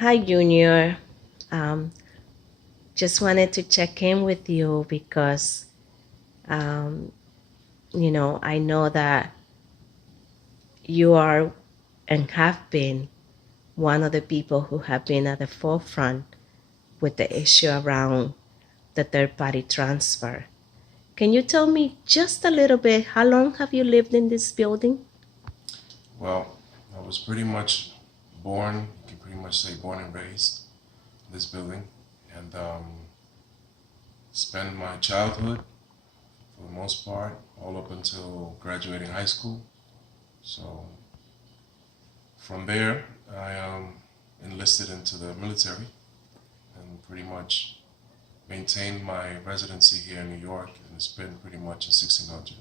Hi, Junior. Um, just wanted to check in with you because, um, I know that you are and have been one of the people who have been at the forefront with the issue around the third party transfer. Can you tell me just a little bit how long have you lived in this building? Well, I was pretty much born, you can pretty much say born and raised in this building, and spent my childhood, for the most part, all up until graduating high school. So from there, I enlisted into the military and pretty much maintained my residency here in New York, and it's been pretty much in 1600,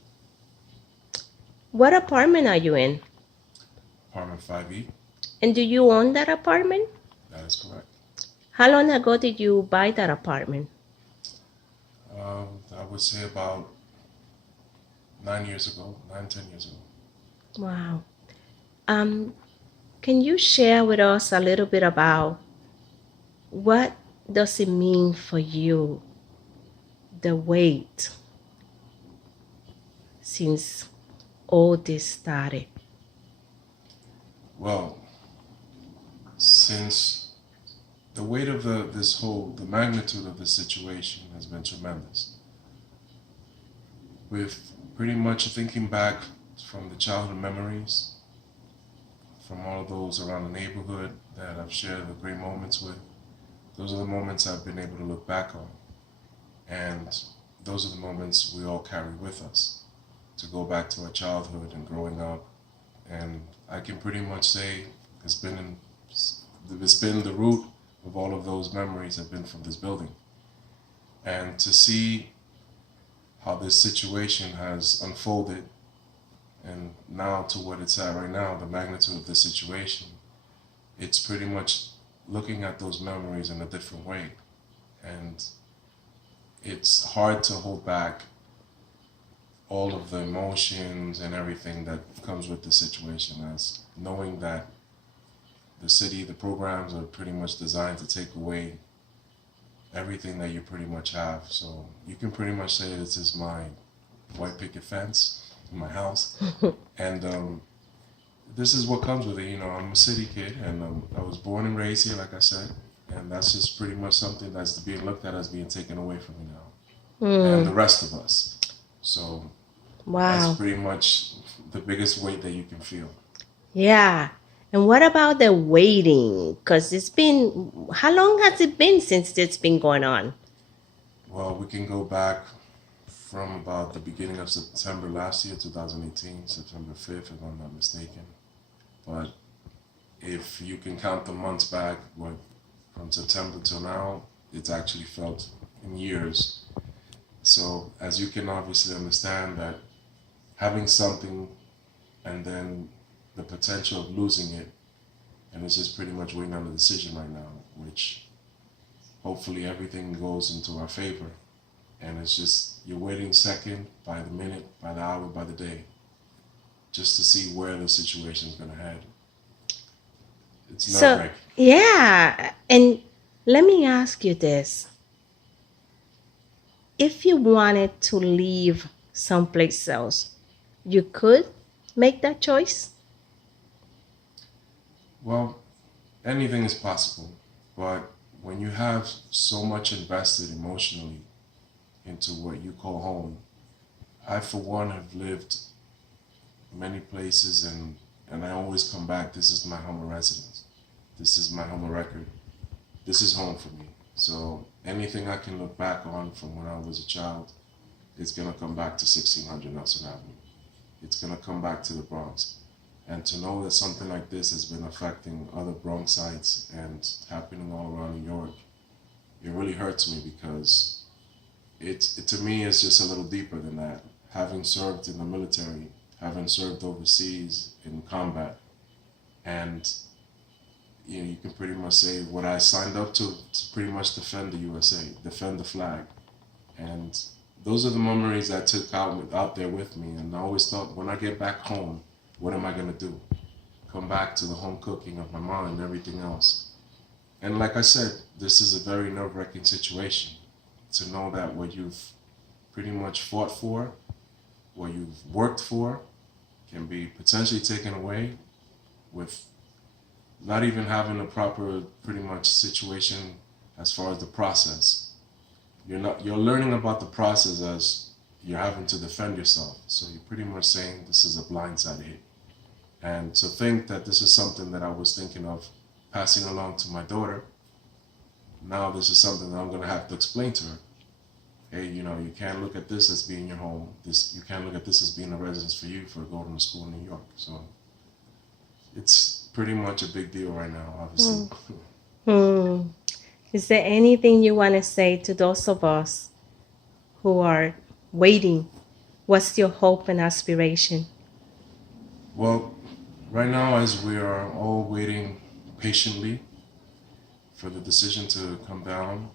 What apartment are you in? apartment 5E. And do you own that apartment? That is correct. How long ago did you buy that apartment? I would say about 9 years ago, 9, 10 years ago. Wow. Um, can you share with us a little bit about what does it mean for you, the wait since all this started? Well, since the weight of the magnitude of the situation has been tremendous. With pretty much thinking back from the childhood memories, from all of those around the neighborhood that I've shared the great moments with, those are the moments I've been able to look back on. And those are the moments we all carry with us to go back to our childhood and growing up. And I can pretty much say it's been in, it's been the root of all of those memories have been from this building. And to see how this situation has unfolded and now to what it's at right now, the magnitude of the situation, it's pretty much looking at those memories in a different way. And it's hard to hold back all of the emotions and everything that comes with the situation, as knowing that the city, the programs are pretty much designed to take away everything that you pretty much have. So you can pretty much say this is my white picket fence in my house. And this is what comes with it. I'm a city kid, and I was born and raised here, like I said. And that's just pretty much something that's being looked at as being taken away from me now. And the rest of us. So that's Wow. pretty much the biggest weight that you can feel. Yeah. And what about the waiting? Because how long has it been since it's been going on? Well, we can go back from about the beginning of September last year, 2018, September 5th, if I'm not mistaken. But if you can count the months back, from September till now, it's actually felt in years. So, as you can obviously understand, that having something and then the potential of losing it, and it's just pretty much waiting on a decision right now, which hopefully everything goes into our favor. And it's just, you're waiting second by the minute, by the hour, by the day, just to see where the situation is going to head. It's nerve So, wracking. yeah. And let me ask you this. If you wanted to leave someplace else, you could make that choice? Well, anything is possible, but when you have so much invested emotionally into what you call home, I for one have lived many places, and I always come back. This is my home of residence. This is my home of record. This is home for me. So anything I can look back on from when I was a child, it's gonna come back to 1600 Nelson Avenue. It's gonna come back to the Bronx. And to know that something like this has been affecting other Bronxites and happening all around New York, it really hurts me, because it to me is just a little deeper than that. Having served in the military, having served overseas in combat, and you can pretty much say what I signed up to pretty much defend the USA, defend the flag. And those are the memories that I took out there with me. And I always thought, when I get back home, what am I going to do? Come back to the home cooking of my mom and everything else. And like I said, this is a very nerve-wracking situation to know that what you've pretty much fought for, what you've worked for, can be potentially taken away with not even having a proper, pretty much situation as far as the process. You're learning about the process as you're having to defend yourself. So you're pretty much saying this is a blindside hit. And to think that this is something that I was thinking of passing along to my daughter, now this is something that I'm going to have to explain to her. Hey, you can't look at this as being your home. You can't look at this as being a residence for you for going to school in New York. So it's pretty much a big deal right now, obviously. Hmm. Is there anything you want to say to those of us who are waiting? What's your hope and aspiration? Well, right now, as we are all waiting patiently for the decision to come down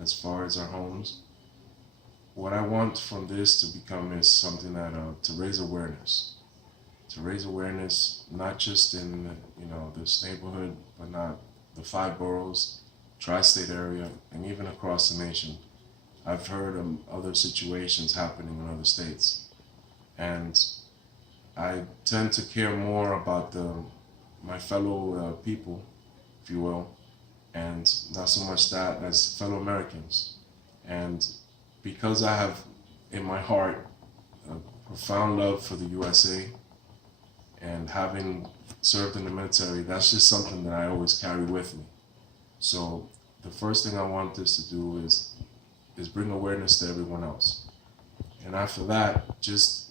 as far as our homes, what I want from this to become is something that to raise awareness, not just in this neighborhood, but not the 5 boroughs, tri-state area, and even across the nation. I've heard of other situations happening in other states, and I tend to care more about my fellow people, if you will, and not so much that as fellow Americans. And because I have in my heart a profound love for the USA and having served in the military, that's just something that I always carry with me. So the first thing I want this to do is bring awareness to everyone else. And after that, just,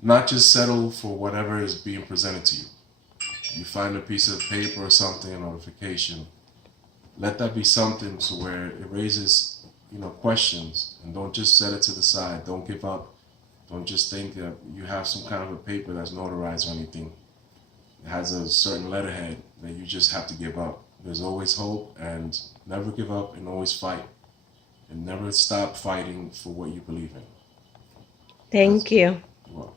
not just settle for whatever is being presented to you. You find a piece of paper or something, a notification, let that be something to where it raises, questions, and don't just set it to the side. Don't give up. Don't just think that you have some kind of a paper that's notarized or anything. It has a certain letterhead that you just have to give up. There's always hope, and never give up, and always fight. And never stop fighting for what you believe in. Thank you. Well,